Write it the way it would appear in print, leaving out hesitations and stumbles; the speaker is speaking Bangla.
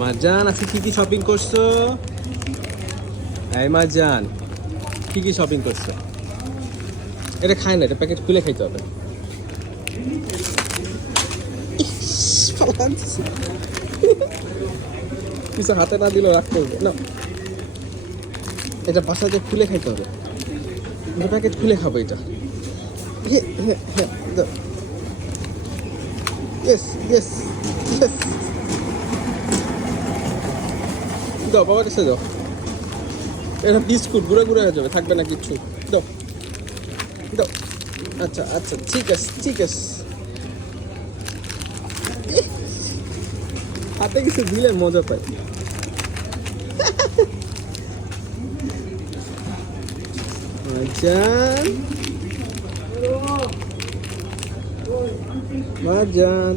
মারজান আজকে কি কি শপিং করছো? এই মারজান কি কি শপিং করছো? এটা খায় না, এটা প্যাকেট খুলে খাইতে হবে। কিছু হাতে না দিলেও রাখতে হবে না, এটা বাসাতে খুলে খাইতে হবে। প্যাকেট খুলে খাবো এটা। ইয়েস ইয়েস ইয়েস, দাও বাবার এসে দাও। এটা বিস্কুট গুঁড়ো গুঁড়ো হয়ে যাবে, থাকবে না কিচ্ছু। দাও দাও। আচ্ছা আচ্ছা, ঠিক আছে ঠিক আছে। হাতে কিছু দিলে মজা পাই। মারজান মারজান